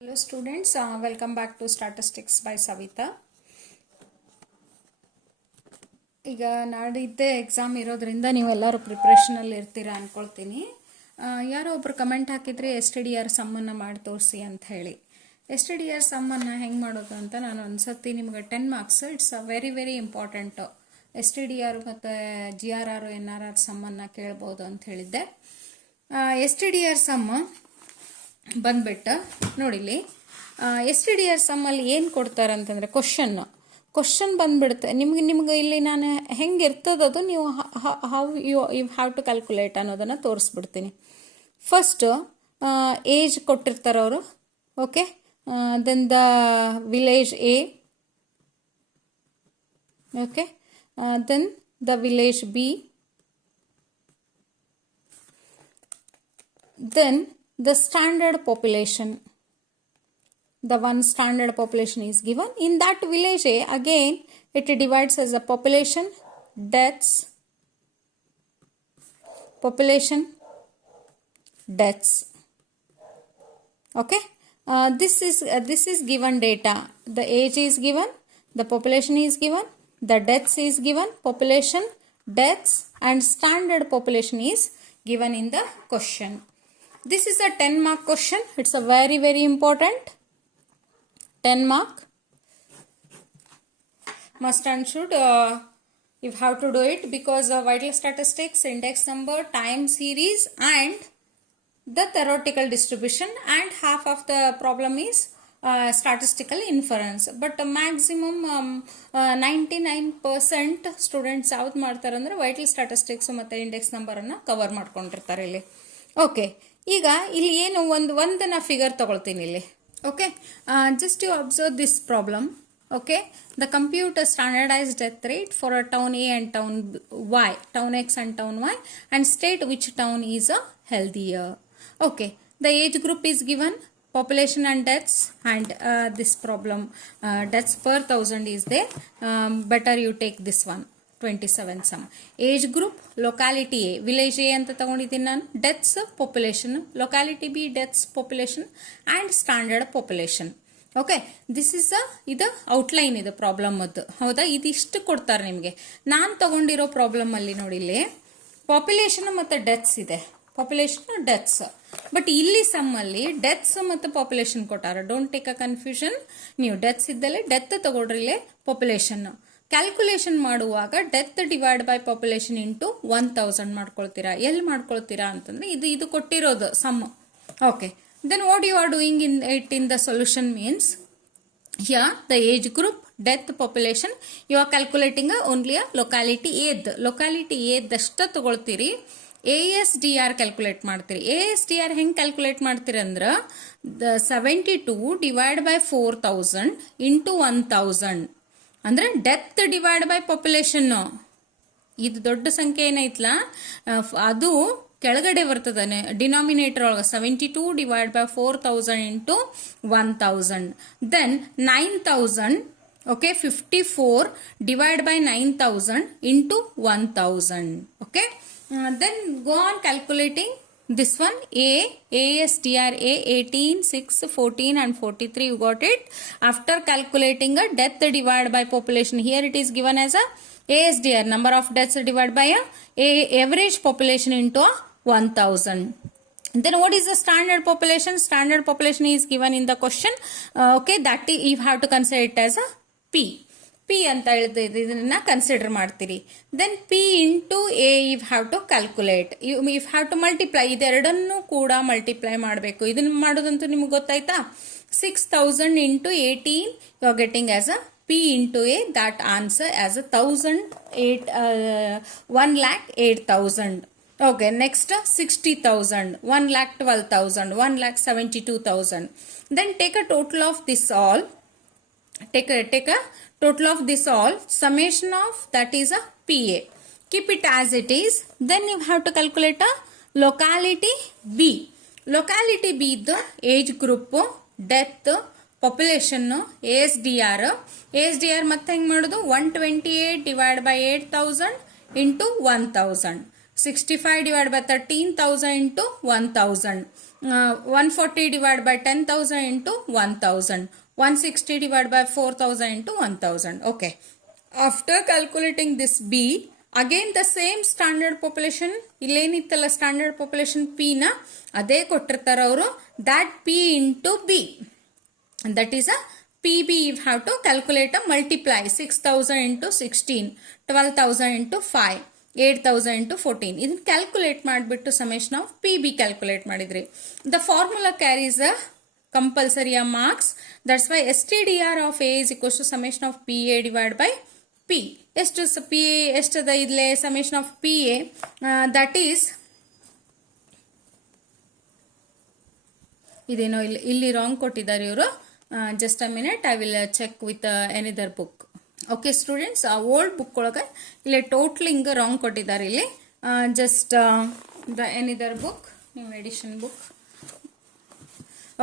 Hello students, welcome back to Statistics by Savita. ಈಗ ನಾಡಿದ್ದೆ exam ಇರೋದ್ರಿಂದ ನೀವೆಲ್ಲರೂ ಪ್ರಿಪ್ರೇಷನಲ್ಲಿ ಇರ್ತೀರಾ ಅಂದ್ಕೊಳ್ತೀನಿ. ಯಾರೋ ಒಬ್ರು ಕಮೆಂಟ್ ಹಾಕಿದ್ರೆ STDR ಸಮ್ಮನ್ನು ಮಾಡಿ ತೋರಿಸಿ ಅಂತ ಹೇಳಿ. STDR ಸಮ್ಮನ್ನು ಹೆಂಗೆ ಮಾಡೋದು ಅಂತ ನಾನು ಒಂದ್ಸತಿ ನಿಮ್ಗೆ 10 marks it's very very important. STDR ಮತ್ತು GRR NRR ಸಮ್ಮನ್ನು ಕೇಳ್ಬೋದು ಅಂತ ಹೇಳಿದ್ದೆ. STDR ಸಮ್ಮ ಬಂದ್ಬಿಟ್ಟು ನೋಡಿಲಿ, STDR ಸಮ್ಮಲ್ಲಿ ಏನು ಕೊಡ್ತಾರೆ ಅಂತಂದರೆ ಕ್ವಶನ್ ಬಂದ್ಬಿಡುತ್ತೆ ನಿಮ್ಗೆ ಇಲ್ಲಿ ನಾನು ಹೆಂಗೆ ಇರ್ತದದು ನೀವು how you have to calculate ಅನ್ನೋದನ್ನು ತೋರಿಸ್ಬಿಡ್ತೀನಿ. ಫಸ್ಟು ಏಜ್ ಕೊಟ್ಟಿರ್ತಾರೆ ಅವರು, okay. Then the village A, okay. Then the village B, then the standard population, the one standard population is given. In that village A, again it divides as a population, deaths, okay. This is given data. The age is given, the population is given, the deaths is given, population, deaths and standard population is given in the question. This is a 10 mark question. It's a very very important 10 mark. Must and should you have to do it because of vital statistics, index number, time series and the theoretical distribution, and half of the problem is statistical inference. But maximum 99% students ಯಾವ್ದು ಮಾಡ್ತಾರೆ ಅಂದರೆ vital statistics ಮತ್ತು index ನಂಬರನ್ನು cover ಮಾಡ್ಕೊಂಡಿರ್ತಾರೆ ಇಲ್ಲಿ. Okay, ಈಗ ಇಲ್ಲಿ ಏನು ಒಂದನ್ನ ಫಿಗರ್ ತಗೊಳ್ತೀನಿ ಇಲ್ಲಿ. Okay, just you observe this problem. Okay, the computer standardised death rate for a town A and town Y, town X and town Y, and state which town is a healthier. Okay, the age group is given, population and deaths, and this problem deaths per 1000 is there. Better you take this one, 27 sum. Age group, locality A, village A ಅಂತ ತಗೊಂಡಿದ್ದೀನಿ ನಾನು, deaths population, locality B deaths population and standard population. Okay, this is ಇದು outline ಇದೆ problem ಅದು, ಹೌದಾ? ಇದಿಷ್ಟು ಕೊಡ್ತಾರೆ ನಿಮಗೆ. ನಾನು ತಗೊಂಡಿರೋ ಪ್ರಾಬ್ಲಮ್ ಅಲ್ಲಿ ನೋಡಿ, ಇಲ್ಲಿ ಪಾಪ್ಯುಲೇಷನ್ ಮತ್ತು ಡೆತ್ಸ್ ಇದೆ, ಪಾಪ್ಯುಲೇಷನ್ ಡೆತ್ಸ್. ಬಟ್ ಇಲ್ಲಿ ಸಮ್ಮಲ್ಲಿ ಡೆತ್ಸ್ ಮತ್ತು ಪಾಪ್ಯುಲೇಷನ್ ಕೊಟ್ಟಾರ. Don't take a confusion. ನೀವು ಡೆತ್ಸ್ ಇದ್ದಲ್ಲಿ ಡೆತ್ ತಗೊಳ್ರಿ, ಇಲ್ಲಿ ಪಾಪ್ಯುಲೇಷನ್ ಕ್ಯಾಲ್ಕುಲೇಷನ್ ಮಾಡುವಾಗ death divide by population into 1000 ಮಾಡ್ಕೊಳ್ತೀರಾ. ಎಲ್ಲಿ ಮಾಡ್ಕೊಳ್ತೀರಾ ಅಂತಂದ್ರೆ ಇದು ಕೊಟ್ಟಿರೋದು sum. Okay, then what you are doing in the solution means here the age group, death, population, you are calculating only a locality A ದಷ್ಟ ತಗೊಳ್ತೀರಿ. ASDR calculate ಮಾಡ್ತೀರಿ. ASDR ಹೆಂಗೆ calculate ಮಾಡ್ತೀರಿ ಅಂದ್ರೆ 72 ಡಿವೈಡ್ ಬೈ 4000 ಇಂಟು 1000 ಅಂದ್ರೆ death divide by population. ಇದು ದೊಡ್ಡ ಸಂಖ್ಯೆ ಏನೈತ್ಲ ಅದು ಕೆಳಗಡೆ ಬರ್ತದೆ ಡಿನಾಮಿನೇಟರ್ ಒಳಗೆ. 72 divide by 4000 into 1000. Then 9000, okay, 54 divide by 9000 into 1000. Okay, then go on calculating this one. ASDR A 18, 6, 14 and 43, you got it. After calculating a death divided by population, here it is given as a ASDR, number of deaths divided by a average population into a 1000. Then what is the standard population? Standard population is given in the question. Okay, that you have to consider it as a P ಅಂತ ಹೇಳಿದ್ರೆ ಇದನ್ನ consider ಮಾಡ್ತೀರಿ. Then P into A you have to calculate, you have to multiply. ಇದೆರಡನ್ನೂ ಕೂಡ multiply ಮಾಡಬೇಕು. ಇದನ್ನ ಮಾಡೋದಂತೂ ನಿಮ್ಗೆ ಗೊತ್ತಾಯ್ತಾ. 6000 into 18 you are getting as a P into A, that answer as a 1,08,000. Okay, next 60,000, 1,12,000, 1,72,000. Then take a total of this all. Take a total of this all, summation of that is a PA. Keep it as it is. Then you have to calculate a locality B. Locality B the age group, death, population, ASDR ಮತ್ತೆ ಹೆಂಗ್ ಮಾಡೋದು, 128 divided by 8000 into 1000, 65 divided by 13,000 into 1000. 140 divided by 10,000 into 1,000. 160 divided by 4,000 into 1,000. Okay. After calculating this B, again the same standard population, illénittalla standard population P na ಅದೇ ಕೊಟ್ಟಿರ್ತಾರೆ ಅವರು, that P into B. And that is a PB. You have to calculate a multiply. 6,000 into 16, 12,000 into 5, 8,000 into 14. ಇದನ್ನು calculate ಮಾಡಿಬಿಟ್ಟು summation of PB calculate ಮಾಡಿದ್ರಿ. The formula carries a compulsory marks. That's why STDR of A is equals to summation of PA divided by P. ಎಷ್ಟು PA ಎಷ್ಟದ ಇಲ್ಲೇ summation of PA, that is ಇದೇನೋ ಇಲ್ಲಿ wrong ಕೊಟ್ಟಿದ್ದಾರೆ ಇವರು. Just a minute, I will check with another book. Okay students, ಆ old book ಒಳಗೆ ಇಲ್ಲಿ totally wrong ಕೊಟ್ಟಿದ್ದಾರೆ. ಇಲ್ಲಿ just the another book, new edition book.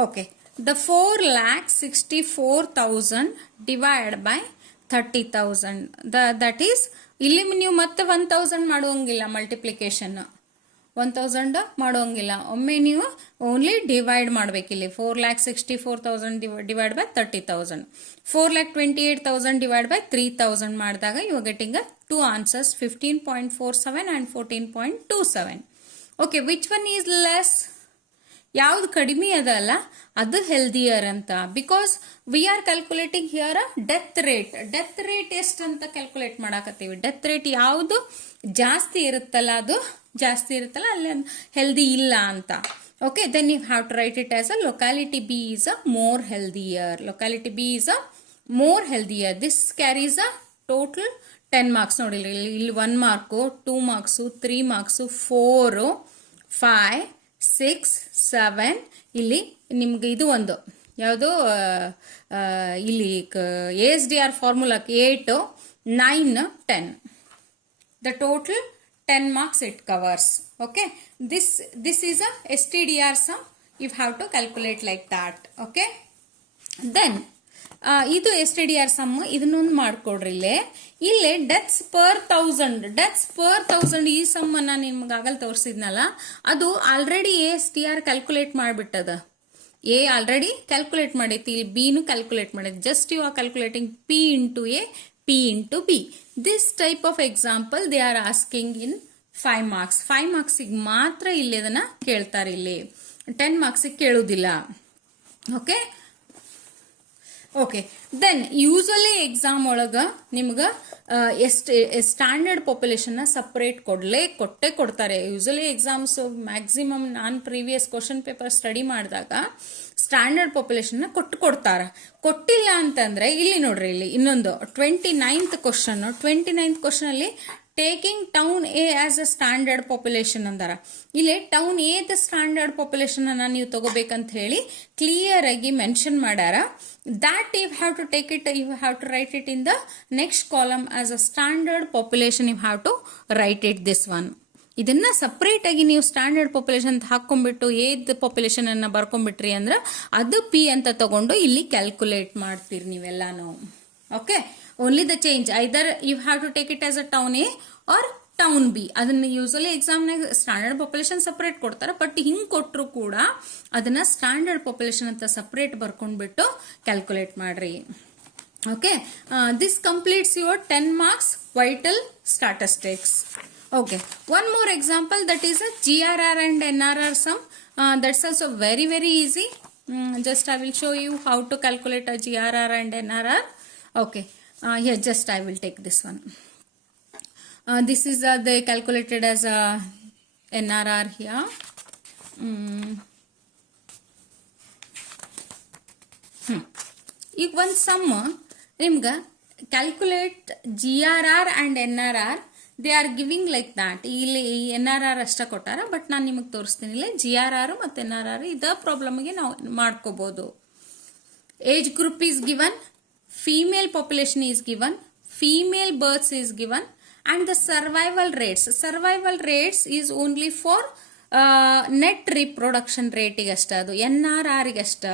Okay, the 4,64,000 divide by 30,000. That is ಇಲ್ಲಿ ನೀವು ಮತ್ತೆ 1,000 ಮಾಡುವಂಗಿಲ್ಲ, ಮಲ್ಟಿಪ್ಲಿಕೇಶನ್ 1,000 ಮಾಡೋಂಗಿಲ್ಲ. ಒಮ್ಮೆ ನೀವು ಓನ್ಲಿ ಡಿವೈಡ್ ಮಾಡಬೇಕಿಲ್ಲಿ. 4,64,000 ಡಿವೈಡ್ ಬೈ 30,000. 4,28,000 ಡಿವೈಡ್ ಬೈ 3,000 ಮಾಡಿದಾಗ you are getting two answers, 15.47 and 14.27. Okay, which one is less? ಯಾವ್ದು ಕಡಿಮೆ ಅದಲ್ಲ ಅದು ಹೆಲ್ದಿಯರ್ ಅಂತ. Because we are calculating here death rate. Death rate ಎಷ್ಟು ಅಂತ ಕ್ಯಾಲ್ಕುಲೇಟ್ ಮಾಡಾಕತ್ತೀವಿ. ಡೆತ್ ರೇಟ್ ಯಾವುದು ಜಾಸ್ತಿ ಇರುತ್ತಲ್ಲ ಅದು ಜಾಸ್ತಿ ಇರುತ್ತಲ್ಲ ಅಲ್ಲಿ ಹೆಲ್ದಿ ಇಲ್ಲ ಅಂತ. Okay, then you have to write it as a locality B is a more healthier. Locality B is a more healthier. This carries a total 10 marks. ನೋಡಿ ಇಲ್ಲಿ 1 ಮಾರ್ಕು, 2 ಮಾರ್ಕ್ಸು, 3 ಮಾರ್ಕ್ಸು, 4, 5, 6, 7. ಇಲ್ಲಿ ನಿಮ್ಗೆ ಇದು ಒಂದು ಯಾವುದು ಇಲ್ಲಿ ASDR ಫಾರ್ಮುಲಾಕ್ಕೆ 8, 9, 10. The total 10 marks it covers. Okay, this is a STDR sum. You have to calculate like that. Okay, then ಇದು STDR sum. ಇದನ್ನೊಂದು ಮಾಡ್ಕೊಡ್ರಿ. ಇಲ್ಲೇ ಡೆತ್ಸ್ ಪರ್ 1000 ಈ ಸಮ್ ಅನ್ನ ನಿಮ್ಗೆ ಆಗಲ್ ತೋರಿಸಿದ್ನಲ್ಲ, ಅದು ಆಲ್ರೆಡಿ ASTR ಕ್ಯಾಲ್ಕುಲೇಟ್ ಮಾಡಿಬಿಟ್ಟದ. A ಆಲ್ರೆಡಿ ಕ್ಯಾಲ್ಕುಲೇಟ್ ಮಾಡೈತಿ, ಇಲ್ಲಿ B ನು ಕ್ಯಾಲ್ಕುಲೇಟ್ ಮಾಡೈತಿ. Just you are calculating P into A, P into B. This type of example they are asking in 5 marks. 5 marks ಮಾತ್ರ ಇಲ್ಲಿ ಅದನ್ನ ಕೇಳ್ತಾರೆ. ಇಲ್ಲಿ 10 marks ಕೇಳುವುದಿಲ್ಲ. Okay okay, then usually exam ಒಳಗ ನಿಮ್ಗೆ ಸ್ಟ್ಯಾಂಡರ್ಡ್ ಪಾಪ್ಯುಲೇಷನ್ ಸಪರೇಟ್ ಕೊಟ್ಟೆ ಕೊಡ್ತಾರೆ. ಯೂಸಲಿ ಎಕ್ಸಾಮ್ಸ್ ಮ್ಯಾಕ್ಸಿಮಮ್ ನಾನು ಪ್ರೀವಿಯಸ್ ಕ್ವಶನ್ ಪೇಪರ್ ಸ್ಟಡಿ ಮಾಡಿದಾಗ ಸ್ಟ್ಯಾಂಡರ್ಡ್ ಪಾಪ್ಯುಲೇಷನ್ ಕೊಡ್ತಾರ. ಕೊಟ್ಟಿಲ್ಲ ಅಂತಂದ್ರೆ ಇಲ್ಲಿ ನೋಡ್ರಿ, ಇಲ್ಲಿ ಇನ್ನೊಂದು 29th ಕ್ವಶನ್ ಅಲ್ಲಿ taking town A as a standard population ಅಂದಾರ. ಇಲ್ಲಿ town A the standard population ಅನ್ನ ನೀವು ತಗೋಬೇಕಂತ ಹೇಳಿ ಕ್ಲಿಯರ್ ಆಗಿ ಮೆನ್ಷನ್ ಮಾಡ್ಯಾರ. that you have to take it, you have to write it in the next column as a standard population. You have to write it this one. ಇದನ್ನ separate ಆಗಿ ನೀವು standard population ಅಂತ ಹಾಕೊಂಡ್ಬಿಟ್ಟು ಏದ್ population ಅನ್ನ ಬರ್ಕೊಂಡ್ಬಿಟ್ರಿ ಅಂದ್ರೆ ಅದು P ಅಂತ ತಗೊಂಡು ಇಲ್ಲಿ ಕ್ಯಾಲ್ಕುಲೇಟ್ ಮಾಡ್ತೀರಿ ನೀವೆಲ್ಲಾನು. Okay, only the change either you have to take it as a town A or town B. ಅದನ್ನ ಯೂಸಲಿ ಎಕ್ಸಾಮ್ನಾಗ ಸ್ಟ್ಯಾಂಡರ್ಡ್ ಪಾಪ್ಯುಲೇಷನ್ ಸಪರೇಟ್ ಕೊಡ್ತಾರೆ, ಬಟ್ ಹಿಂಗ್ ಕೊಟ್ಟರು ಕೂಡ ಅದನ್ನ ಸ್ಟ್ಯಾಂಡರ್ಡ್ ಪಾಪ್ಯುಲೇಷನ್ ಅಂತ ಸಪರೇಟ್ ಬರ್ಕೊಂಡ್ಬಿಟ್ಟು ಕ್ಯಾಲ್ಕುಲೇಟ್ ಮಾಡ್ರಿ. Okay, this completes your 10 marks vital statistics. Okay, one more example, that is a GRR and NRR sum. That's also very easy. Just I will show you how to calculate a GRR and NRR. Okay, here just I will take this one. This is they calculated as a NRR here. ಈಗ ಒಂದು some ನಿಮ್ಗೆ calculate GRR and NRR they are giving like that. ಇಲ್ಲಿ NRR ಅಷ್ಟ ಕೊಟ್ಟಾರ, but ನಾನು ನಿಮಗೆ ತೋರಿಸ್ತೀನಿ. ಇಲ್ಲಿ GRR ಮತ್ತು NRR ಇದ ಪ್ರಾಬ್ಲಮ್ಗೆ ನಾವು ಮಾಡ್ಕೋಬಹುದು. Age group is given, female population is given, female berths is given, and the survival rates is only for net reproduction rate ಗೆ ಅಷ್ಟ, ಅದು NRR ಗೆ ಅಷ್ಟ.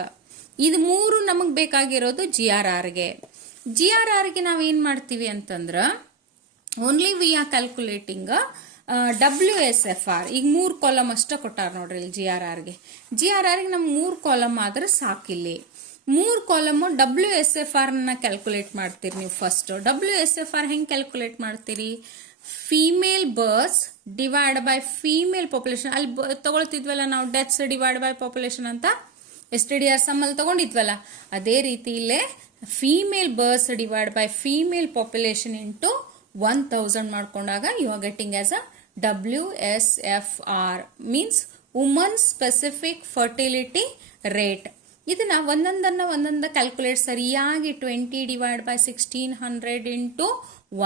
ಇದು ಮೂರು ನಮಗೆ ಬೇಕಾಗಿರೋದು GRR ಗೆ. GRR ಗೆ ನಾವು ಏನ್ ಮಾಡ್ತೀವಿ ಅಂತಂದ್ರ only we are calculating WSFR ಈಗ 3 ಕಾಲಮ್ ಅಷ್ಟೇ ಕೊಟ್ಟಾರ ನೋಡ್ರಿ ಇಲ್ಲಿ ಜಿ ಆರ್ ಆರ್ಗೆ ನಮ್ಗೆ 3 ಕಾಲಮ್ ಆದ್ರೆ ಸಾಕಿಲ್ಲಿ 3 ಕಾಲಮ್ WSFR ನ ಕ್ಯಾಲ್ಕುಲೇಟ್ ಮಾಡ್ತೀರಿ ನೀವು ಫಸ್ಟ್ WSFR ಹೆಂಗೆ ಕ್ಯಾಲ್ಕುಲೇಟ್ ಮಾಡ್ತೀರಿ female births divide by female population ಅಲ್ಲಿ ತಗೊಳ್ತಿದ್ವಲ್ಲ ನಾವು ಡೆತ್ಸ್ ಡಿವೈಡ್ ಬೈ ಪಾಪ್ಯುಲೇಷನ್ ಅಂತ STDR ಸಮ್ ಅಲ್ಲಿ ತಗೊಂಡಿದ್ವಲ್ಲ ಅದೇ ರೀತಿ ಇಲ್ಲೇ female births divide by female population into 1000 ಮಾಡ್ಕೊಂಡಾಗ you are getting as a WSFR means woman specific fertility rate ಇದನ್ನ ಒಂದೊಂದ ಕ್ಯಾಲ್ಕುಲೇಟ್ ಸರಿಯಾಗಿ 20 ಡಿವೈಡ್ ಬೈ 1600 ಇಂಟು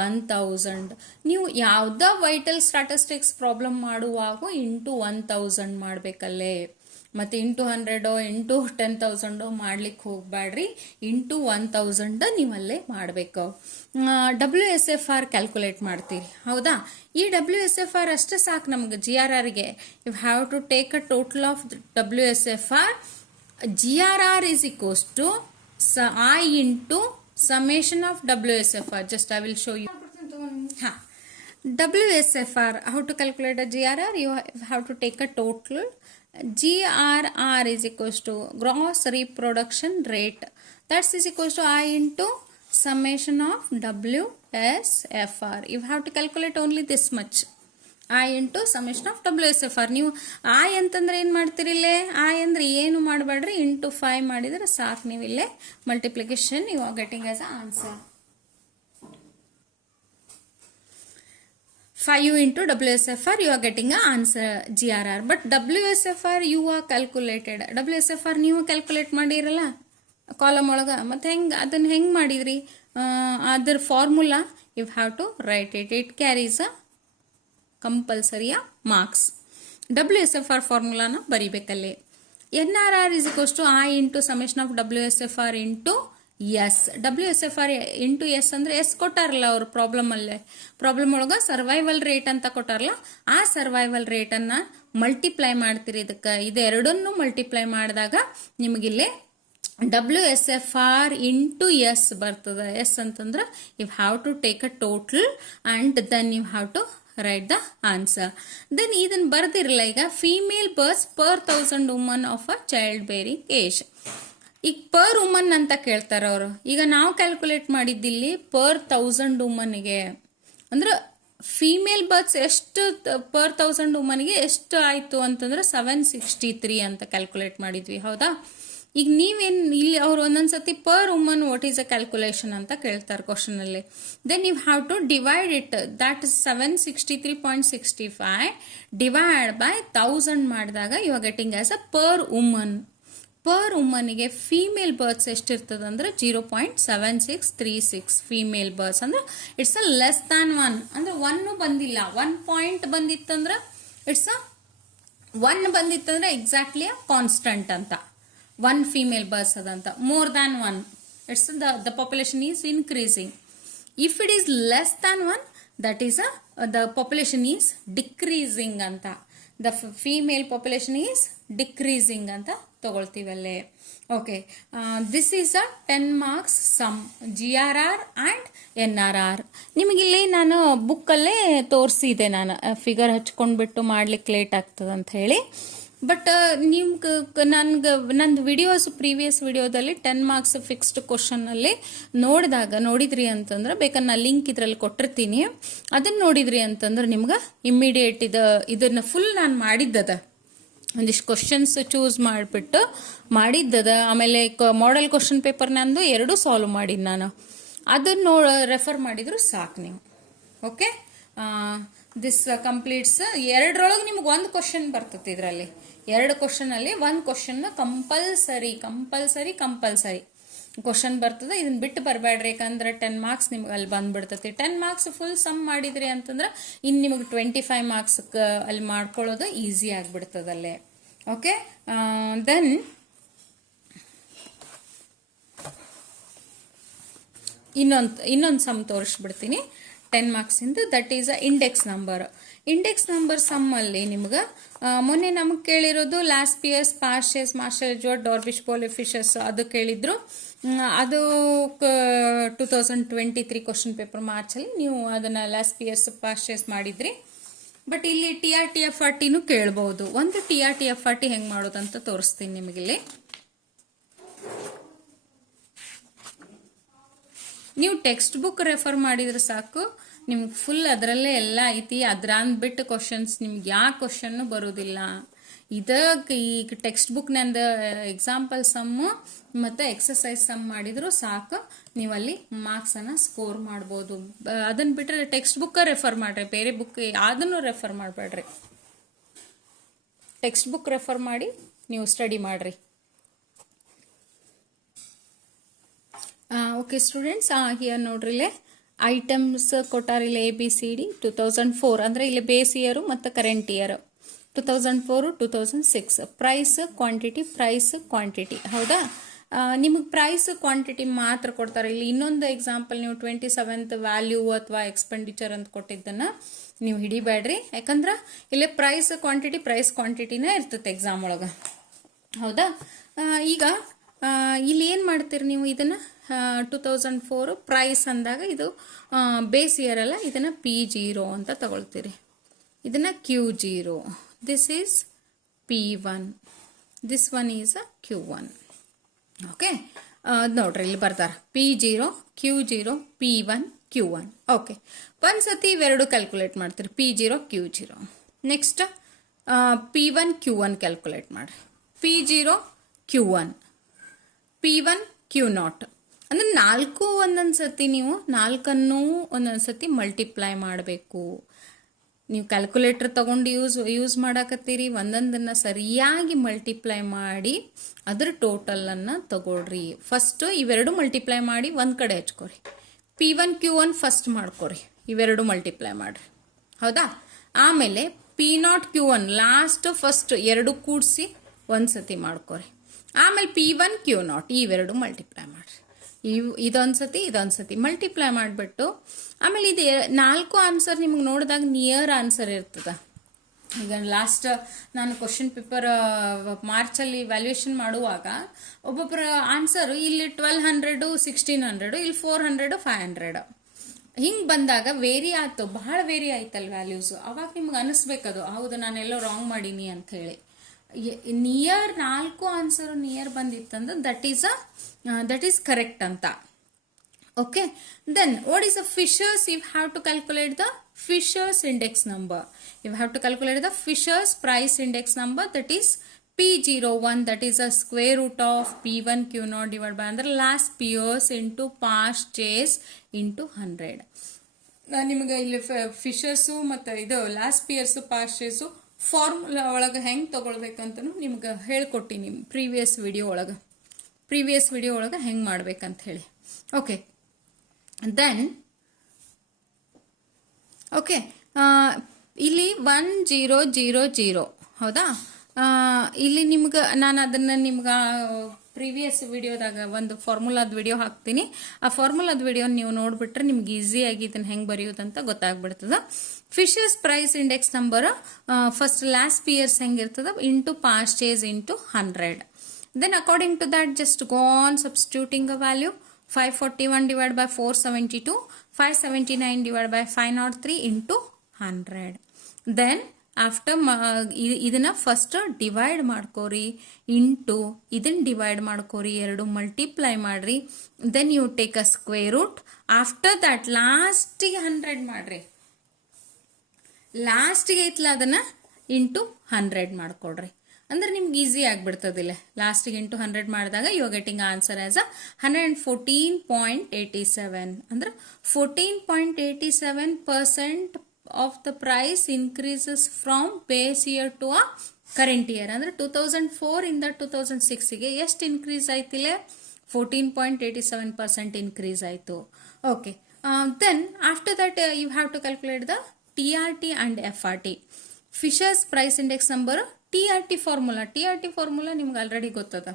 1000 ನೀವು ಯಾವ್ದ ವೈಟಲ್ ಸ್ಟಾಟಿಸ್ಟಿಕ್ಸ್ ಪ್ರಾಬ್ಲಮ್ ಮಾಡುವಾಗ ಇಂಟು 1000 ಮಾಡ್ಬೇಕಲ್ಲೇ ಮತ್ತೆ ಇಂಟು 100 ಇಂಟು 10,000 ಮಾಡ್ಲಿಕ್ಕೆ ಹೋಗ್ಬೇಡ್ರಿ ಇಂಟು 1000 ನೀವಲ್ಲೇ ಮಾಡಬೇಕು WSFR ಕ್ಯಾಲ್ಕುಲೇಟ್ ಮಾಡ್ತೀರಿ ಹೌದಾ ಈ WSFR ಅಷ್ಟೇ ಸಾಕು ನಮ್ಗೆ GRRಗೆ you have to take a total of WSFR GRR is equals to I into summation of WSFR. Just I will show you. WSFR, how to calculate a GRR? You have to take a total. GRR is equals to gross reproduction rate. That is equals to I into summation of WSFR. You have to calculate only this much. I into summation of WSFR. ನೀವು I ಅಂತಂದ್ರೆ ಏನು ಮಾಡ್ತೀರಿ ಇಲ್ಲೇ I ಅಂದ್ರೆ ಏನು ಮಾಡಬೇಡ್ರಿ into 5 ಮಾಡಿದ್ರೆ ಸಾಕು ನೀವು ಇಲ್ಲೇ multiplication you are getting as a answer 5 into WSFR you are getting a answer GRR but WSFR you are calculated WSFR ನೀವು ಕ್ಯಾಲ್ಕುಲೇಟ್ ಮಾಡಿರಲ್ಲ ಕಾಲಮ್ ಒಳಗ ಮತ್ತೆ ಅದನ್ನ ಹೆಂಗ್ ಮಾಡಿದ್ರಿ ಅದರ formula you have to write it carries a ಕಂಪಲ್ಸರಿಯ marks WSFR ಫಾರ್ಮುಲಾನ ಬರಿಬೇಕಲ್ಲಿ NRR is equals to I into summation of WSFR into S WSFR into S ಅಂದ್ರೆ S ಕೊಟ್ಟಾರಲ್ಲ ಅವರು ಪ್ರಾಬ್ಲಮ್ ಒಳಗ ಸರ್ವೈವಲ್ ರೇಟ್ ಅಂತ ಕೊಟ್ಟಾರಲ್ಲ ಆ ಸರ್ವೈವಲ್ ರೇಟ್ ಅನ್ನ ಮಲ್ಟಿಪ್ಲೈ ಮಾಡ್ತೀರಿ ಇದಕ್ಕೆ ಇದೆರಡನ್ನು ಮಲ್ಟಿಪ್ಲೈ ಮಾಡಿದಾಗ ನಿಮಗಿಲ್ಲಿ WSFR into S ಬರ್ತದೆ S ಅಂತಂದ್ರೆ you have to take a total and then you have to write the answer then ಇದನ್ನ ಬರ್ದಿರಲ್ಲ ಈಗ female berths per 1000 women of a child bearing age ಈಗ per woman ಅಂತ ಕೇಳ್ತಾರ ಅವರು ಈಗ ನಾವು ಕ್ಯಾಲ್ಕುಲೇಟ್ ಮಾಡಿದ್ದಿಲ್ಲಿ ಪರ್ 1000 ವುಮನ್ಗೆ ಅಂದ್ರೆ ಫೀಮೇಲ್ ಬರ್ತ್ಸ್ ಎಷ್ಟು ಪರ್ 1000 ವುಮನ್ಗೆ ಎಷ್ಟು ಆಯ್ತು ಅಂತಂದ್ರೆ 763 ಅಂತ ಕ್ಯಾಲ್ಕುಲೇಟ್ ಮಾಡಿದ್ವಿ ಹೌದಾ ಈಗ ನೀವೇನ್ ಇಲ್ಲಿ ಅವ್ರು ಒಂದೊಂದ್ಸತಿ per woman what is a calculation ಅಂತ ಕೇಳ್ತಾರೆ ಕ್ವಶನ್ ಅಲ್ಲಿ then you have to divide it that is 763.65 divide by 1000 ಮಾಡಿದಾಗ you are getting as a per ವುಮನ್ಗೆ ಫೀಮೇಲ್ ಬರ್ತ್ಸ್ ಎಷ್ಟಿರ್ತದೆ ಅಂದ್ರೆ 0.7636 ಫೀಮೇಲ್ ಬರ್ತ್ಸ್ ಅಂದ್ರೆ ಇಟ್ಸ್ ಅ ಲೆಸ್ ದ್ಯಾನ್ 1 ಅಂದ್ರೆ 1 ಬಂದಿಲ್ಲ 1 ಪಾಯಿಂಟ್ ಬಂದಿತ್ತಂದ್ರೆ ಇಟ್ಸ್ ಅ 1 ಬಂದಿತ್ತಂದ್ರೆ ಎಕ್ಸಾಕ್ಟ್ಲಿ ಅ ಕಾನ್ಸ್ಟಂಟ್ ಅಂತ 1 ಫೀಮೇಲ್ ಬರ್ತ್ಸ್ ಅದಂತ more than 1 it's the population is increasing if it is less than 1 that is the population is decreasing ಅಂತ the female population is decreasing ಅಂತ ತಗೊಳ್ತೀವಲ್ಲೇ okay this is a 10 marks sum GRR and NRR ನಿಮಗಿಲ್ಲಿ ನಾನು ಬುಕ್ಕಲ್ಲೇ ತೋರಿಸಿದೆ ನಾನು figure ಹಚ್ಕೊಂಡ್ಬಿಟ್ಟು ಮಾಡ್ಲಿಕ್ಕೆ late ಆಗ್ತದೆ ಅಂತ ಹೇಳಿ ಬಟ್ ನಿಮ್ಗೆ ನಂದು ವಿಡಿಯೋಸ್ ಪ್ರೀವಿಯಸ್ ವಿಡಿಯೋದಲ್ಲಿ 10 ಮಾರ್ಕ್ಸ್ ಫಿಕ್ಸ್ಡ್ ಕ್ವಶನ್ ಅಲ್ಲಿ ನೋಡಿದ್ರಿ ಅಂತಂದ್ರೆ ಬೇಕಾದ್ರೆ ನಾ ಲಿಂಕ್ ಇದ್ರಲ್ಲಿ ಕೊಟ್ಟಿರ್ತೀನಿ ಅದನ್ನ ನೋಡಿದ್ರಿ ಅಂತಂದ್ರೆ ನಿಮ್ಗೆ ಇಮ್ಮಿಡಿಯೇಟ್ ಇದನ್ನ ಫುಲ್ ನಾನು ಮಾಡಿದ್ದದ ಒಂದಿಷ್ಟು ಕ್ವಶನ್ಸ್ ಚೂಸ್ ಮಾಡಿಬಿಟ್ಟು ಮಾಡಿದ್ದದ ಆಮೇಲೆ ಮಾಡೆಲ್ ಕ್ವಶನ್ ಪೇಪರ್ ನಂದು 2 ಸಾಲ್ವ್ ಮಾಡಿದ್ದು ನಾನು ಅದನ್ನ ರೆಫರ್ ಮಾಡಿದ್ರು ಸಾಕು ನೀವು ಓಕೆ ದಿಸ್ ಕಂಪ್ಲೀಟ್ಸ್ 2ರೊಳಗೆ ನಿಮ್ಗೆ 1 ಕ್ವಶನ್ ಬರ್ತದೆ ಇದರಲ್ಲಿ 2 ಕ್ವಶನ್ ಅಲ್ಲಿ 1 ಕ್ವಶನ್ ಕಂಪಲ್ಸರಿ ಕ್ವಶನ್ ಬರ್ತದೆ ಇದನ್ನ ಬಿಟ್ಟು ಬರಬೇಡ್ರಿ ಯಾಕಂದ್ರೆ 10 ಮಾರ್ಕ್ಸ್ ನಿಮ್ಗೆ ಅಲ್ಲಿ ಬಂದ್ಬಿಡ್ತೈತಿ 10 ಮಾರ್ಕ್ಸ್ ಫುಲ್ ಸಮ್ ಮಾಡಿದ್ರಿ ಅಂತಂದ್ರೆ ಇನ್ನು ನಿಮಗೆ 25 ಮಾರ್ಕ್ಸ್ ಅಲ್ಲಿ ಮಾಡ್ಕೊಳ್ಳೋದು ಈಸಿ ಆಗ್ಬಿಡ್ತದಲ್ಲೇ ಓಕೆ ದೆನ್ ಇನ್ನೊಂದು ಸಮ್ ತೋರಿಸ್ಬಿಡ್ತೀನಿ 10 ಮಾರ್ಕ್ಸ್ ಇಂದ that is a index number sum ಅಲ್ಲಿ ನಿಮ್ಗೆ ಮೊನ್ನೆ ನಮಗೆ ಕೇಳಿರೋದು ಲಾಸ್ಪಿಯಸ್ ಪಾರ್ಷಿಯಸ್ ಮಾರ್ಷಲ್ ಜೋಡ್ ಡಾರ್ವಿಶ್ ಪೋಲಿಫಿಷಸ್ ಅದು ಕೇಳಿದ್ರು ಅದು 2023 ಕ್ವಶನ್ ಪೇಪರ್ ಮಾರ್ಚ್ ಅಲ್ಲಿ ನೀವು ಅದನ್ನ ಲಾಸ್ಪಿಯಸ್ ಪಾರ್ಷಿಯಸ್ ಮಾಡಿದ್ರಿ ಬಟ್ ಇಲ್ಲಿ TRT-FRTನೂ ಕೇಳ್ಬೋದು. ಒಂದು TRT-FRT ಹೆಂಗೆ ಮಾಡೋದಂತ ತೋರಿಸ್ತೀನಿ ನಿಮಗಿಲ್ಲಿ. ನೀವು ಟೆಕ್ಸ್ಟ್ ಬುಕ್ ರೆಫರ್ ಮಾಡಿದ್ರೆ ಸಾಕು, ನಿಮ್ಗೆ ಫುಲ್ ಅದರಲ್ಲೇ ಎಲ್ಲ ಐತಿ. ಅದ್ರಂದ್ ಬಿಟ್ಟು ಕ್ವಶನ್ಸ್ ನಿಮ್ಗೆ ಯಾವ ಕ್ವಶನ್ನು ಬರೋದಿಲ್ಲ. ಇದಕ್ಕೆ ಈಗ ಟೆಕ್ಸ್ಟ್ ಬುಕ್ನಿಂದ ಎಕ್ಸಾಂಪಲ್ ಸಮ್ಮು ಮತ್ತು ಎಕ್ಸಸೈಸ್ ಸಮ್ ಮಾಡಿದ್ರು ಸಾಕು, ನೀವಲ್ಲಿ ಮಾರ್ಕ್ಸನ್ನು ಸ್ಕೋರ್ ಮಾಡ್ಬೋದು. ಅದನ್ನು ಬಿಟ್ಟರೆ ಟೆಕ್ಸ್ಟ್ ಬುಕ್ಕ ರೆಫರ್ ಮಾಡಿರಿ, ಬೇರೆ ಬುಕ್ ಯಾವುದನ್ನು ರೆಫರ್ ಮಾಡಬೇಡ್ರಿ. ಟೆಕ್ಸ್ಟ್ ಬುಕ್ ರೆಫರ್ ಮಾಡಿ ನೀವು ಸ್ಟಡಿ ಮಾಡಿರಿ. ಓಕೆ ಸ್ಟೂಡೆಂಟ್ಸ್, ಹಿಯರ್ ನೋಡ್ರಿ ಇಲ್ಲೇ ಐಟಮ್ಸ್ ಕೊಟ್ಟಾರಿಲ್ಲ ABCD 2004 ಅಂದರೆ ಇಲ್ಲಿ ಬೇಸ್ ಇಯರು ಮತ್ತು ಕರೆಂಟ್ ಇಯರ್ 2004 2006. ಪ್ರೈಸ್ ಕ್ವಾಂಟಿಟಿ ಹೌದಾ. ನಿಮಗೆ ಪ್ರೈಸ್ ಕ್ವಾಂಟಿಟಿ ಮಾತ್ರ ಕೊಡ್ತಾರೆ. ಇಲ್ಲಿ ಇನ್ನೊಂದು ಎಕ್ಸಾಂಪಲ್ ನೀವು 27th ವ್ಯಾಲ್ಯೂ ಅಥವಾ ಎಕ್ಸ್ಪೆಂಡಿಚರ್ ಅಂತ ಕೊಟ್ಟಿದ್ದನ್ನು ನೀವು ಹಿಡಿಬೇಡ್ರಿ, ಯಾಕಂದ್ರೆ ಇಲ್ಲಿ ಪ್ರೈಸ್ ಕ್ವಾಂಟಿಟಿನೇ ಇರ್ತದೆ ಎಕ್ಸಾಮ್ ಒಳಗೆ, ಹೌದಾ. ಈಗ ಇಲ್ಲಿ ಏನು ಮಾಡ್ತೀರಿ ನೀವು, ಇದನ್ನು 2004 ಪ್ರೈಸ್ ಅಂದಾಗ ಇದು ಬೇಸ್ ಇಯರ್ ಅಲ್ಲ, ಇದನ್ನು P0 ಅಂತ ತಗೊಳ್ತೀರಿ, ಇದನ್ನು Q0. This is P1, this one is Q1. Okay, ನೋಡ್ರಿ ಇಲ್ಲಿ ಬರ್ತಾರೆ P0 Q0 P1 Q1. Okay, ಒಂದ್ಸತಿ ಇವೆರಡು ಕ್ಯಾಲ್ಕುಲೇಟ್ ಮಾಡ್ತೀರಿ, P0 Q0. Next P1 Q1 calculate ಮಾಡ್ರಿ, P0 Q1 P1 Q0. ಅಂದರೆ ನಾಲ್ಕು ಒಂದೊಂದು ಸತಿ ನೀವು ನಾಲ್ಕನ್ನು ಒಂದೊಂದು ಸತಿ ಮಲ್ಟಿಪ್ಲೈ ಮಾಡಬೇಕು. ನೀವು ಕ್ಯಾಲ್ಕುಲೇಟರ್ ತಗೊಂಡು ಯೂಸ್ ಮಾಡಕತ್ತೀರಿ, ಒಂದೊಂದನ್ನು ಸರಿಯಾಗಿ ಮಲ್ಟಿಪ್ಲೈ ಮಾಡಿ ಅದ್ರ ಟೋಟಲನ್ನು ತಗೊಳ್ರಿ. ಫಸ್ಟು ಇವೆರಡು ಮಲ್ಟಿಪ್ಲೈ ಮಾಡಿ ಒಂದು ಕಡೆ ಹಚ್ಕೊರಿ. P1 Q1 ಫಸ್ಟ್ ಮಾಡ್ಕೊರಿ, ಇವೆರಡು ಮಲ್ಟಿಪ್ಲೈ ಮಾಡಿರಿ, ಹೌದಾ. ಆಮೇಲೆ P0 Q1 ಲಾಸ್ಟ್ ಫಸ್ಟ್ ಎರಡು ಕೂಡಿಸಿ ಒಂದು ಸತಿ ಮಾಡ್ಕೊರಿ. ಆಮೇಲೆ P1 Q0 ಇವೆರಡು ಮಲ್ಟಿಪ್ಲೈ ಮಾಡಿರಿ. ಇದೊಂದು ಸತಿ ಮಲ್ಟಿಪ್ಲೈ ಮಾಡಿಬಿಟ್ಟು ಆಮೇಲೆ ಇದು ನಾಲ್ಕು ಆನ್ಸರ್ ನಿಮ್ಗೆ ನೋಡಿದಾಗ ನಿಯರ್ ಆನ್ಸರ್ ಇರ್ತದೆ. ಈಗ ಲಾಸ್ಟ್ ನಾನು ಕ್ವಶನ್ ಪೇಪರ್ ಮಾರ್ಚಲ್ಲಿ ವ್ಯಾಲ್ಯೂಯೇಷನ್ ಮಾಡುವಾಗ ಒಬ್ಬೊಬ್ಬರ ಆನ್ಸರ್ ಇಲ್ಲಿ 1200 1600, ಇಲ್ಲಿ 400 500 ಹಿಂಗೆ ಬಂದಾಗ ವೇರಿ ಆಯ್ತು, ಬಹಳ ವೇರಿ ಆಯ್ತಲ್ಲ ವ್ಯಾಲ್ಯೂಸು. ಅವಾಗ ನಿಮ್ಗೆ ಅನಿಸ್ಬೇಕದು ಹೌದು ನಾನೆಲ್ಲೋ ರಾಂಗ್ ಮಾಡೀನಿ ಅಂತ ಹೇಳಿ. ನಿಯರ್ ನಾಲ್ಕು ಆನ್ಸರ್ ನಿಯರ್ ಬಂದಿತ್ತಂದ್ರೆ ದಟ್ ಈಸ್ ಕರೆಕ್ಟ್ ಅಂತ. Okay, then what is the Fisher's? You have to calculate the Fisher's index number. You have to calculate the Fisher's price index number, that is P01, that is a square root of P1 Q0 divided by ಅಂದ್ರೆ Laspeyres into Paasche into 100. ನಿಮಗೆ ಇಲ್ಲಿ Fisher's ಮತ್ತು ಇದು Laspeyres Paasche formula ಒಳಗೆ ಹೆಂಗೆ ತೊಗೊಳ್ಬೇಕಂತನೂ ನಿಮ್ಗೆ ಹೇಳ್ಕೊಟ್ಟಿನಿ previous video ಒಳಗೆ ಹೆಂಗೆ ಮಾಡ್ಬೇಕಂತ ಹೇಳಿ. ಓಕೆ, ದೆನ್ ಓಕೆ ಇಲ್ಲಿ 1000 ಹೌದಾ. ಇಲ್ಲಿ ನಿಮ್ಗೆ ನಾನು ಅದನ್ನು ನಿಮ್ಗೆ ಪ್ರೀವಿಯಸ್ ವಿಡಿಯೋದಾಗ ಒಂದು ಫಾರ್ಮುಲಾದ ವಿಡಿಯೋ ಹಾಕ್ತೀನಿ. ಆ ಫಾರ್ಮುಲಾದ ವಿಡಿಯೋ ನೀವು ನೋಡಿಬಿಟ್ರೆ ನಿಮ್ಗೆ ಈಸಿಯಾಗಿ ಇದನ್ನು ಹೆಂಗೆ ಬರೆಯೋದಂತ ಗೊತ್ತಾಗ್ಬಿಡ್ತದೆ. Fisher's price index number first Laspeyres ಹೆಂಗಿರ್ತದ into Paasche into 100. Then according to that just go on substituting a value. 541 divided by 472, 579 divided by 503 into 100. Then after ಇದನ್ನ ಫಸ್ಟ್ ಡಿವೈಡ್ ಮಾಡ್ಕೋರಿ ಇಂಟು ಇದನ್ನ divide ಮಾಡ್ಕೋರಿ, ಎರಡು multiply ಮಾಡ್ರಿ. Then you take a square root. After that ಲಾಸ್ಟಿಗೆ 100 ಮಾಡ್ರಿ, ಲಾಸ್ಟಿಗೆ ಐತ್ಲ ಅದನ್ನ ಇಂಟು 100 ಮಾಡ್ಕೊಡ್ರಿ. ಅಂದ್ರೆ ನಿಮ್ಗೆ ಈಸಿ ಆಗಿಬಿಡ್ತದಿಲ್ಲ. ಲಾಸ್ಟಿಗೆ ಇಂಟು 100 ಮಾಡಿದಾಗ you are getting answer as a 114.87. ಅಂದ್ರೆ 14.87% of the price increases from base year to a current year. ಅಂದ್ರೆ 2004 ಇಂದ 2006ಗೆ ಎಷ್ಟು ಇನ್ಕ್ರೀಸ್ ಆಯ್ತಿಲ್ಲ? 14.87% ಇನ್ಕ್ರೀಸ್ ಆಯಿತು. Okay, then after that you have to calculate the TRT and FRT. Fisher's price index number TRT formula ನಿಮ್ಗೆ already ಗೊತ್ತದ.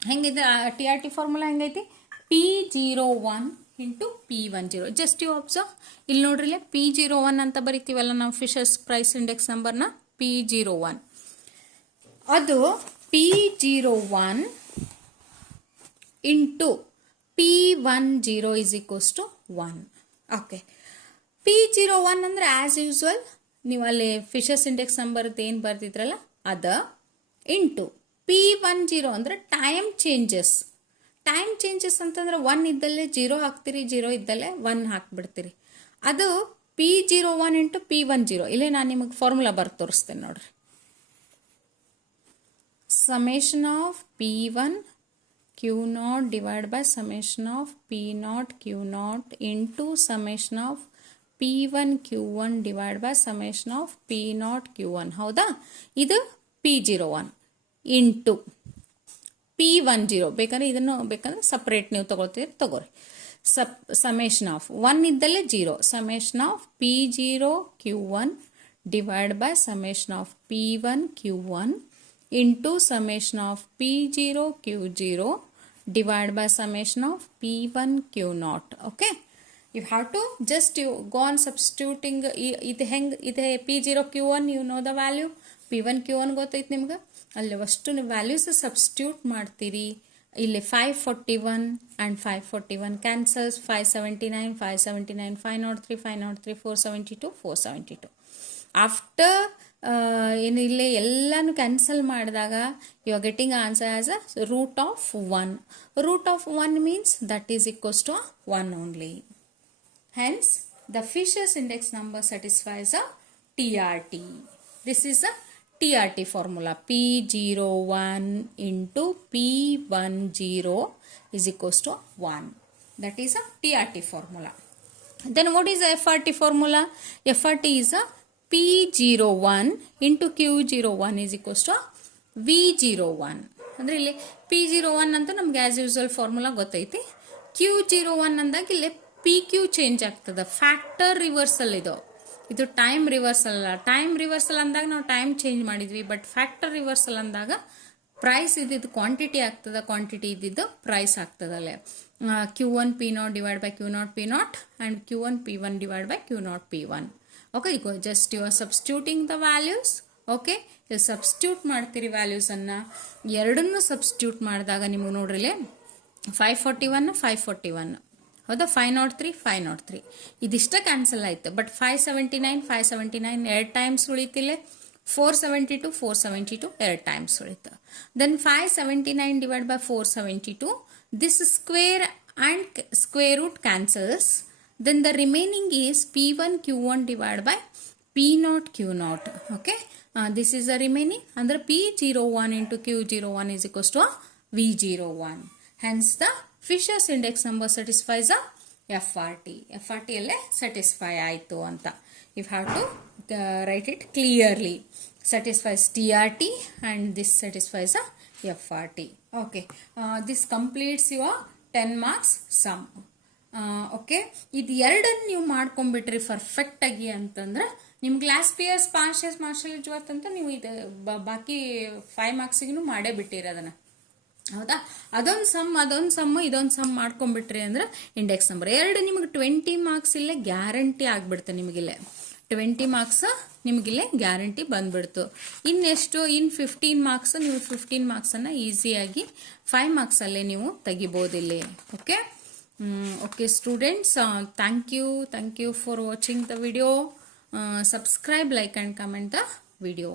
ಹೆಂಗಿದೆ TRT formula? ಹೆಂಗೈತಿ? P01 into P10. Just you observe ಇಲ್ಲಿ ನೋಡ್ರಿ, P01 ಅಂತ ಬರಿತೀವಲ್ಲ ನಾವು ಫಿಶರ್ಸ್ ಪ್ರೈಸ್ ಇಂಡೆಕ್ಸ್ ನಂಬರ್ನ, P01 ಅದು P01 into P10 is equals to 1. Okay, P01 ಅಂದ್ರೆ ಆಸ್ ಯೂಸ್ವಲ್ ನೀವು ಅಲ್ಲಿ ಫಿಶಸ್ ಇಂಡೆಕ್ಸ್ ನಂಬರ್ ಏನು ಬರ್ತಿದ್ರಲ್ಲ ಅದ ಇಂಟು P10 ಅಂದರೆ ಟೈಮ್ ಚೇಂಜಸ್. ಟೈಮ್ ಚೇಂಜಸ್ ಅಂತಂದ್ರೆ 1 ಇದ್ದಲ್ಲೇ 0 ಹಾಕ್ತೀರಿ, 0 ಇದ್ದಲ್ಲೇ 1 ಹಾಕ್ಬಿಡ್ತೀರಿ. ಅದು P01 ಇಂಟು P10. ಇಲ್ಲೇ ನಾನು ನಿಮಗೆ ಫಾರ್ಮುಲಾ ಬರ್ದು ತೋರಿಸ್ತೇನೆ ನೋಡ್ರಿ. Summation of P1 Q0 divided by summation of P0 Q0 into summation of P1 Q1 divided by summation of P0 Q1. ಹೌದಾ? ಇದು P01 ಇಂಟು P10. ಬೇಕಂದ್ರೆ ಇದನ್ನು ಬೇಕಂದ್ರೆ ಸಪ್ರೇಟ್ ನೀವು ತಗೋರಿ. Summation of 1 ಇದ್ದಲ್ಲೇ 0. Summation of P0 Q1 divided by summation of P1 Q1 into summation of P0 Q0 divided by summation of P1 Q0. Okay, you have to just you go on substituting ಇದೆ P0 Q1 you know the value, P1 Q1 ಗೊತ್ತೈತೆ ನಿಮ್ಗೆ. ಅಲ್ಲಿ ಅಷ್ಟು values substitute ಮಾಡ್ತೀರಿ. ಇಲ್ಲಿ 541 and 541 cancels, 579 579 503 503 472 472. After ಏನು ಇಲ್ಲಿ ಎಲ್ಲಾನು cancel ಮಾಡಿದಾಗ you are getting answer as a root of 1. Root of 1 means that is equals to 1 only. Hence the Fisher's index number satisfies a TRT. This is a TRT formula. P01 into P10 is equals to 1. That is a TRT formula. Then what is the FRT formula? FRT is a P01 into Q01 is equals to V01. ಅಂದ್ರೆ ಇಲ್ಲಿ P01 ಅಂತ ನಮ್ಗೆ as usual formula ಗೊತ್ತೈತಿ. Q01 ಅಂದಾಗ ಇಲ್ಲಿ PQ change ಆಗ್ತದೆ. Factor reversal ಇದು time reversal ಅಲ್ಲ. ಟೈಮ್ ರಿವರ್ಸಲ್ ಅಂದಾಗ ನಾವು ಟೈಮ್ ಚೇಂಜ್ ಮಾಡಿದ್ವಿ. ಬಟ್ ಫ್ಯಾಕ್ಟರ್ ರಿವರ್ಸಲ್ ಅಂದಾಗ ಪ್ರೈಸ್ ಇದ್ದಿದ್ದು ಕ್ವಾಂಟಿಟಿ ಆಗ್ತದ, ಕ್ವಾಂಟಿಟಿ ಇದ್ದಿದ್ದು price ಆಗ್ತದಲ್ಲೇ. Q1 P0 divided by Q0 P0 and Q1 P1 divided by Q0 P1. Okay, just you are substituting the values. Okay, you substitute ಮಾಡ್ತೀರಿ values ಅನ್ನ. ಎರಡನ್ನು substitute ಮಾಡಿದಾಗ ನಿಮಗೆ ನೋಡ್ರಿ 541 541 ಹೌದಾ, 503 503 ಇದಿಷ್ಟ ಕ್ಯಾನ್ಸಲ್ ಆಯ್ತು. ಬಟ್ 579 579 ಎರಡು ಟೈಮ್ಸ್ ಉಳಿತಿಲ್ಲ. 472 472 ಎರಡು ಟೈಮ್ಸ್ ಉಳಿತು. Then 579 divide by 472, this square and square root cancels. Then the remaining is P1 Q1 divided by P0 Q0. Okay, this is the remaining. Under P01 into Q01 is equals to V01. Hence the Fisher's index number satisfies a FRT. FRT alle satisfy ಆಯಿತು ಅಂತ. You have to write it clearly. Satisfies TRT and this satisfies a FRT. Okay, this completes your 10 marks sum. Okay, ಇದು ಎರಡನ್ನು ನೀವು ಮಾಡ್ಕೊಂಡ್ಬಿಟ್ರಿ perfect ಆಗಿ ಅಂತಂದ್ರೆ ನಿಮ್ಗೆ last years past marshal ಜೋತ್ ಅಂತ ನೀವು ಇದು ಬಾಕಿ 5 ಮಾರ್ಕ್ಸಿಗೂ ಮಾಡೇ ಬಿಟ್ಟಿರಿ ಅದನ್ನ. ಹೌದಾ, ಅದೊಂದು ಸಮ್ ಇದೊಂದು ಸಮ್ ಮಾಡ್ಕೊಂಡ್ಬಿಟ್ರಿ ಅಂದ್ರೆ ಇಂಡೆಕ್ಸ್ ನಂಬರ್ ಎರಡು ನಿಮಗೆ 20 ಮಾರ್ಕ್ಸ್ ಇಲ್ಲೇ ಗ್ಯಾರಂಟಿ ಆಗ್ಬಿಡ್ತು. ನಿಮಗಿಲ್ಲೇ 20 ಮಾರ್ಕ್ಸ್ ನಿಮಗಿಲ್ಲೇ ಗ್ಯಾರಂಟಿ ಬಂದ್ಬಿಡ್ತು. ಇನ್ನೆಷ್ಟು 15 ಮಾರ್ಕ್ಸ್ ನೀವು 15 ಮಾರ್ಕ್ಸನ್ನು ಈಸಿಯಾಗಿ 5 ಮಾರ್ಕ್ಸಲ್ಲೇ ನೀವು ತೆಗಿಬೋದಿಲ್ಲಿ. Okay. Okay students, thank you for watching the video. Subscribe, like and comment the video.